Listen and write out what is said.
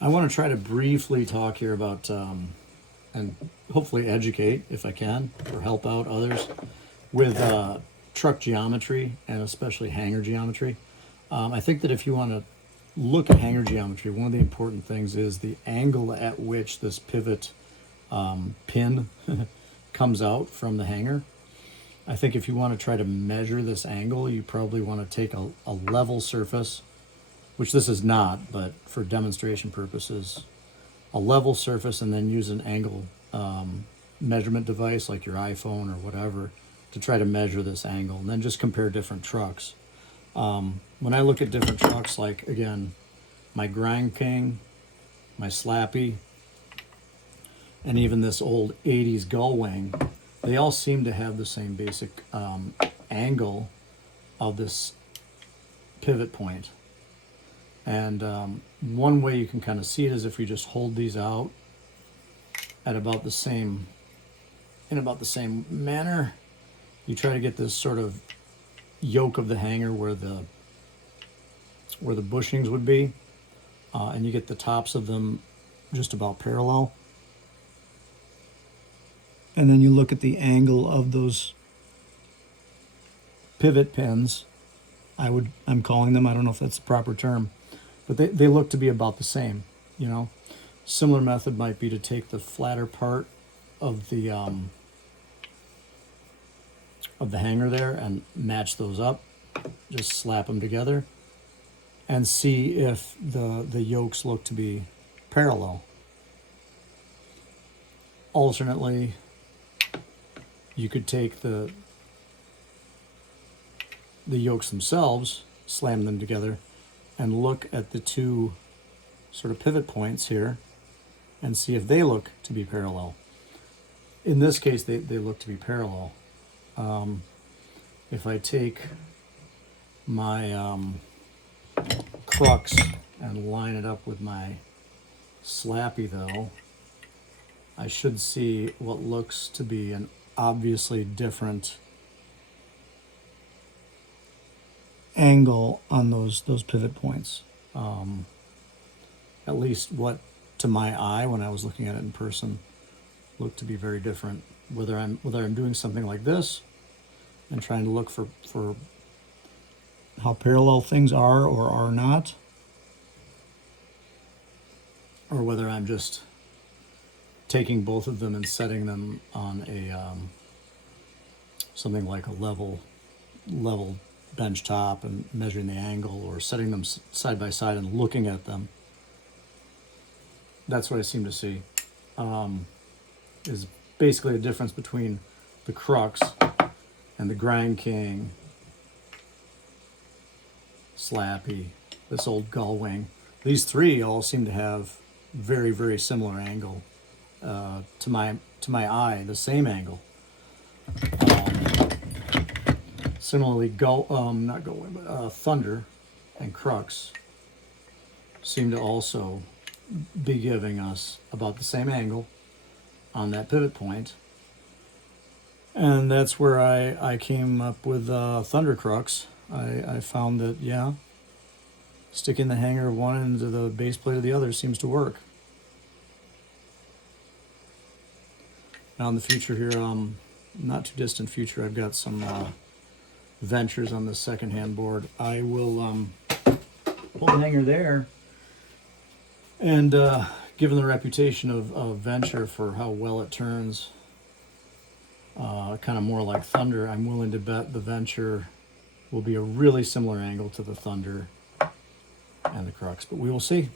I want to try to briefly talk here about, and hopefully educate if I can, or help out others with truck geometry and especially hangar geometry. I think that if you want to look at hangar geometry, one of the important things is the angle at which this pivot pin comes out from the hangar. I think if you want to try to measure this angle, you probably want to take a level surface, which this is not, but for demonstration purposes, a level surface, and then use an angle measurement device like your iPhone or whatever to try to measure this angle, and then just compare different trucks. When I look at different trucks, like again, my Grind King, my Slappy, and even this old 80s gull wing, they all seem to have the same basic angle of this pivot point. And one way you can kind of see it is if you just hold these out at about the same, in about the same manner. You try to get this sort of yoke of the hanger where the bushings would be, and you get the tops of them just about parallel. And then you look at the angle of those pivot pins. I'm calling them, I don't know if that's the proper term, but they look to be about the same, you know. Similar method might be to take the flatter part of the hanger there and match those up, just slap them together and see if the yokes look to be parallel. Alternately, you could take the yokes themselves, slam them together, and look at the two sort of pivot points here and see if they look to be parallel. In this case, they look to be parallel. If I take my crux and line it up with my slappy though, I should see what looks to be an obviously different angle on those pivot points. At least what to my eye when I was looking at it in person looked to be very different. Whether I'm doing something like this and trying to look for how parallel things are or are not, or whether I'm just taking both of them and setting them on a something like a level bench top and measuring the angle, or setting them side by side and looking at them. That's what I seem to see. Is basically a difference between the crux and the Grind King, Slappy, this old gull wing. These three all seem to have very, very similar angle. To my eye, the same angle. Similarly, Thunder and Crux seem to also be giving us about the same angle on that pivot point. And that's where I came up with Thunder Crux. I found that, yeah, sticking the hanger of one into the base plate of the other seems to work. Now in the future here, not too distant future, I've got some ventures on the second-hand board. I will hold the hanger there, and given the reputation of Venture for how well it turns, kind of more like Thunder, I'm willing to bet the Venture will be a really similar angle to the Thunder and the Crux, but we will see.